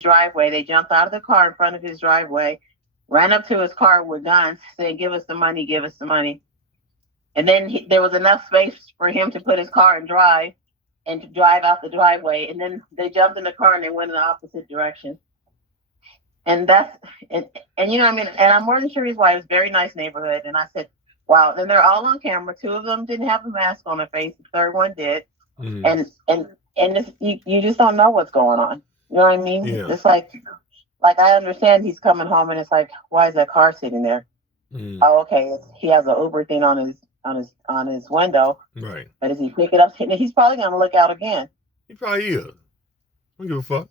driveway. They jumped out of the car in front of his driveway, ran up to his car with guns, saying, "Give us the money, give us the money." And then there was enough space for him to put his car and to drive out the driveway. And then they jumped in the car and they went in the opposite direction. And that's and you know what I mean. And I'm more than sure he's white. It was a very nice neighborhood. And I said, "Wow!" And they're all on camera. Two of them didn't have a mask on their face. The third one did. Mm. And this, you just don't know what's going on. You know what I mean? Yeah. It's like I understand he's coming home and it's like, why is that car sitting there? Mm. Oh, okay. He has an Uber thing on his window. Right. But as he pick it up, he's probably gonna look out again. He probably is. I don't give a fuck.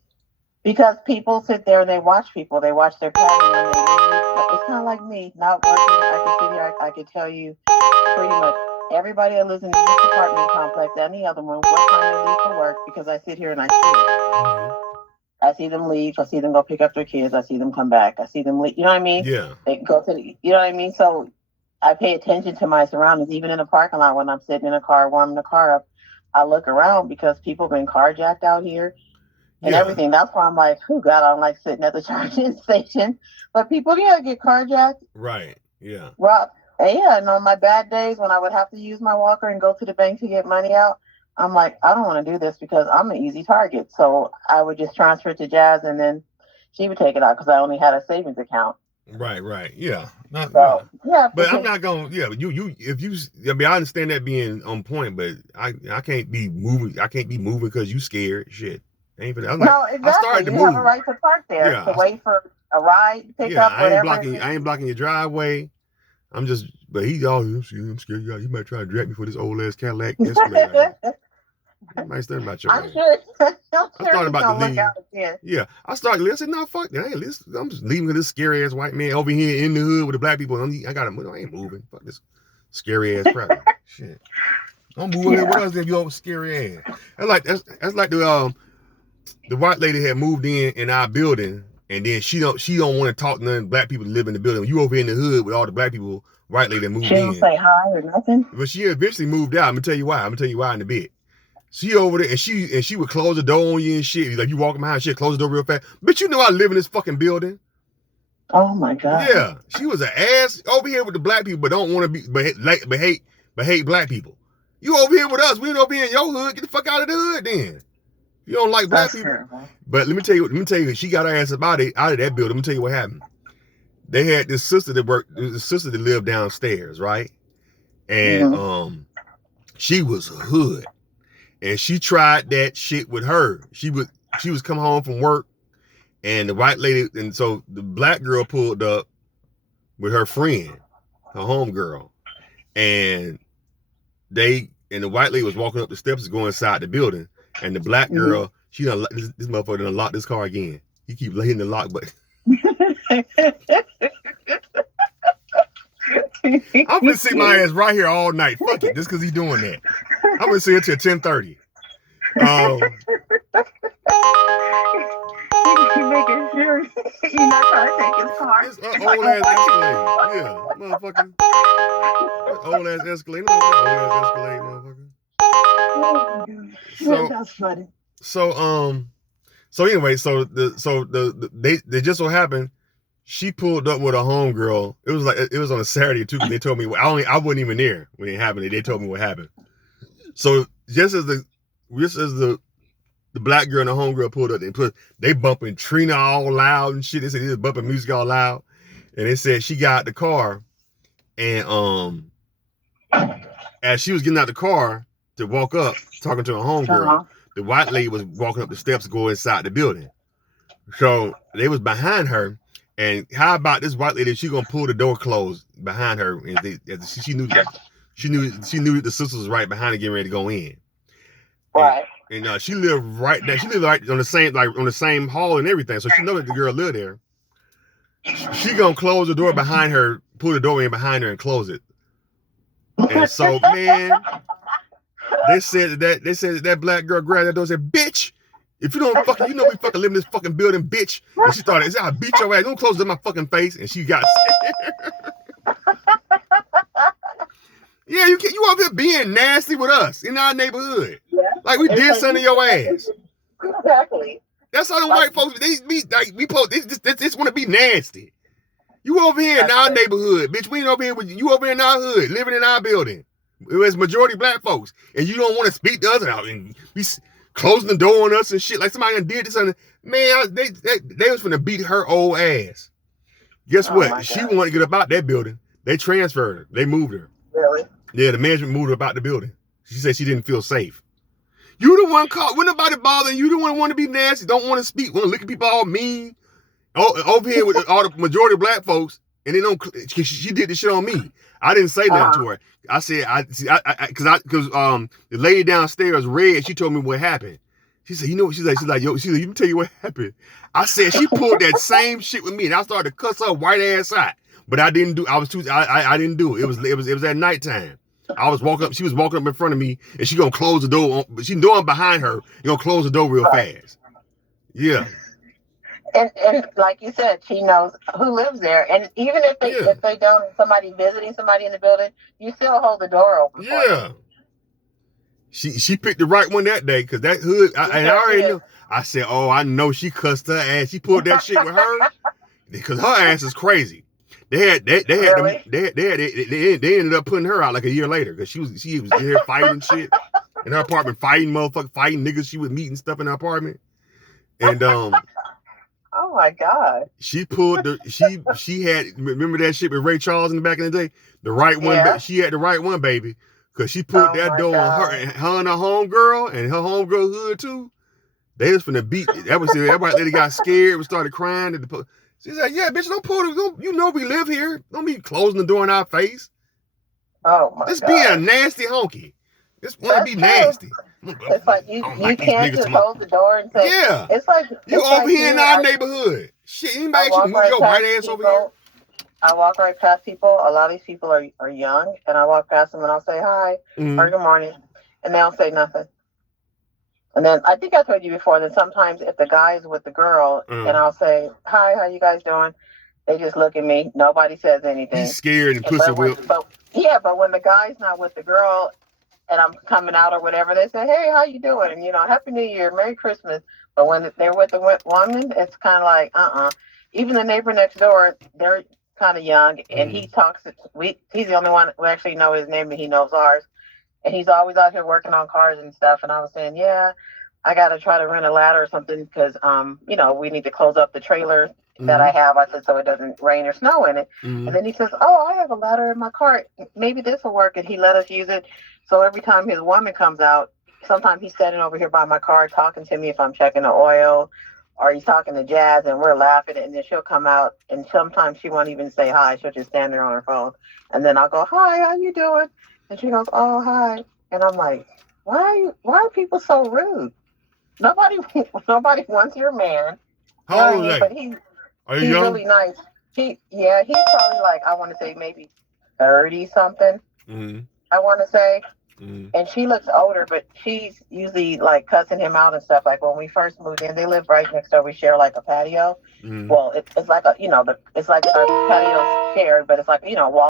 Because people sit there and they watch people. They watch their pattern. When they leave. It's kind of like me, not working. I can sit here. I can tell you pretty much everybody that lives in this apartment complex and the other one what time they leave for work because I sit here and I see it. Mm-hmm. I see them leave. I see them go pick up their kids. I see them come back. I see them leave. You know what I mean? Yeah. They go to the, you know what I mean? So I pay attention to my surroundings, even in the parking lot when I'm sitting in a car, warming the car up. I look around because people have been carjacked out here and everything. That's why I'm like, oh, God, I don't like sitting at the charging station. But people, get carjacked. Right. Yeah. Rob. Yeah, and on my bad days when I would have to use my walker and go to the bank to get money out, I'm like, I don't want to do this because I'm an easy target. So I would just transfer it to Jazz and then she would take it out because I only had a savings account. Right. Yeah. Yeah. But I'm not going. Yeah. But I mean, I understand that being on point, but I can't be moving. I can't be moving because you scared. Shit. Ain't for that. No, exactly. I started to you move. have a right to park there to wait for a ride, pick up, whatever. I ain't blocking your driveway. But he's all, I'm scared. You might try to drag me for this old ass Cadillac Escalade. I might start about your I'm sure I started about to leave. Look out again. Yeah, I started. I said, "No, fuck that. I'm just leaving this scary ass white man over here in the hood with the black people. I got to move. I ain't moving. Fuck this scary ass crap. Shit. Don't move here with us if you're scary ass. That's like the white lady had moved in our building, and then she don't want to talk to none black people that live in the building. You over here in the hood with all the black people, white lady that moved in. She don't say hi or nothing. But she eventually moved out. I'm gonna tell you why. in a bit. She over there and she would close the door on you and shit. Like you walking behind, she'd close the door real fast. But you know I live in this fucking building. Oh my God. Yeah, she was an ass over here with the black people, but don't want to be, but hate black people. You over here with us? We ain't over here in your hood. Get the fuck out of the hood, then. You don't like black people. Terrible. But let me tell you, she got her ass out of that building. Let me tell you what happened. They had this sister that lived downstairs, right? And she was hood. And she tried that shit with her. She was coming home from work, and the white lady, and so the black girl pulled up with her friend, her homegirl, and the white lady was walking up the steps to go inside the building, and the black girl, she done this motherfucker done locked this car again. He keep hitting the lock button. I'm gonna sit my ass right here all night. Fuck it, just because he's doing that. I'm gonna sit here till 10:30. Making sure you're not trying to take his car. This old ass Escalade. Yeah, motherfucker. Old ass Escalade. Motherfucker. Oh my God. So that's funny. So anyway, they just so happened. She pulled up with a homegirl. It was on a Saturday too. They told me I wasn't even there when it happened. They told me what happened. So just as the black girl and the homegirl pulled up, they bumping Trina all loud and shit. They said they was bumping music all loud, and they said she got out the car, and as she was getting out the car to walk up, talking to her homegirl, the white lady was walking up the steps to go inside the building. So they was behind her. And how about this white lady? She gonna pull the door closed behind her, and she knew the sisters was right behind her, getting ready to go in. Right. And she lived right there. She lived right on the same hall and everything, so she know that the girl lived there. She gonna close the door behind her, pull the door in behind her, and close it. And so, man, they said that black girl grabbed that door and said, "Bitch. If you don't fucking, we fucking live in this fucking building, bitch." And she started, "I'll beat your ass. Don't close it in my fucking face." And she got scared. Yeah, you over here being nasty with us in our neighborhood. Yeah. Like we did something to your ass. Exactly. That's how the white folks, they be like, we post, this want to be nasty. You over here in our neighborhood, bitch. We ain't over here with you. You over here in our hood, living in our building. It was majority black folks, and you don't want to speak to us out and be closing the door on us and shit like somebody done did this. Man, they was finna beat her old ass. Guess what? She wanted to get up out that building. They transferred her. They moved her. Really? Yeah, the management moved her about the building. She said she didn't feel safe. You the one caught. When nobody bothering you, the one want to be nasty, don't want to speak, want to look at people all mean. Over here with all the majority of black folks, and they don't. She did the shit on me. I didn't say nothing to her. I said because the lady downstairs read. She told me what happened. She said, you know what? She's like, yo, she's like, you can tell you what happened. I said she pulled that same shit with me, and I started to cuss her white ass out. But I didn't do. I was too. I didn't do it. It was at nighttime. I was walking up. She was walking up in front of me, and she gonna close the door. She's doing behind her. You gonna close the door real fast. Yeah. And like you said, she knows who lives there. And even if they don't, somebody visiting somebody in the building, you still hold the door open. Yeah. She picked the right one that day because that hood. I already knew. I said, oh, I know she cussed her ass. She pulled that shit with her because her ass is crazy. They ended up putting her out like a year later because she was here fighting shit in her apartment, fighting niggas she would meet and stuff in her apartment. And oh my God. She pulled she had, remember that shit with Ray Charles in the back of the day? The right one, yeah. She had the right one, baby. Cause she pulled that door on her and her homegirl and her homegirl hood too. They was finna beat. Everybody got scared and started crying. She's like, yeah, bitch, don't pull it. You know we live here. Don't be closing the door in our face. Oh my God. Just being a nasty honky. Just want to be nasty. It's like you can't just hold the door and say, yeah. It's like you over here in our neighborhood. Shit, anybody should move your white ass over here. I walk right past people. A lot of these people are young, and I walk past them and I'll say hi or good morning, and they'll say nothing. And then I think I told you before that sometimes if the guy's with the girl and I'll say hi, how you guys doing? They just look at me. Nobody says anything. He's scared and pussy whip. But when the guy's not with the girl and I'm coming out or whatever, they say, hey, how you doing? And, Happy New Year, Merry Christmas. But when they're with the woman, it's kind of like, Even the neighbor next door, they're kind of young, and he talks. He's the only one who actually know his name, and he knows ours. And he's always out here working on cars and stuff. And I was saying, yeah, I got to try to rent a ladder or something because, we need to close up the trailer that I have. I said, so it doesn't rain or snow in it. And then he says, oh, I have a ladder in my car. Maybe this will work. And he let us use it. So every time his woman comes out, sometimes he's sitting over here by my car talking to me if I'm checking the oil, or he's talking to Jazz and we're laughing, and then she'll come out and sometimes she won't even say hi. She'll just stand there on her phone. And then I'll go, hi, how you doing? And she goes, oh, hi. And I'm like, why are people so rude? Nobody wants your man. How old is he? But he's young? Really nice. He's probably like, I want to say maybe 30 something. I want to say. And she looks older, but she's usually like cussing him out and stuff. Like when we first moved in, they live right next door. We share like a patio. Well, it's like it's like our patio's shared, but it's like, wall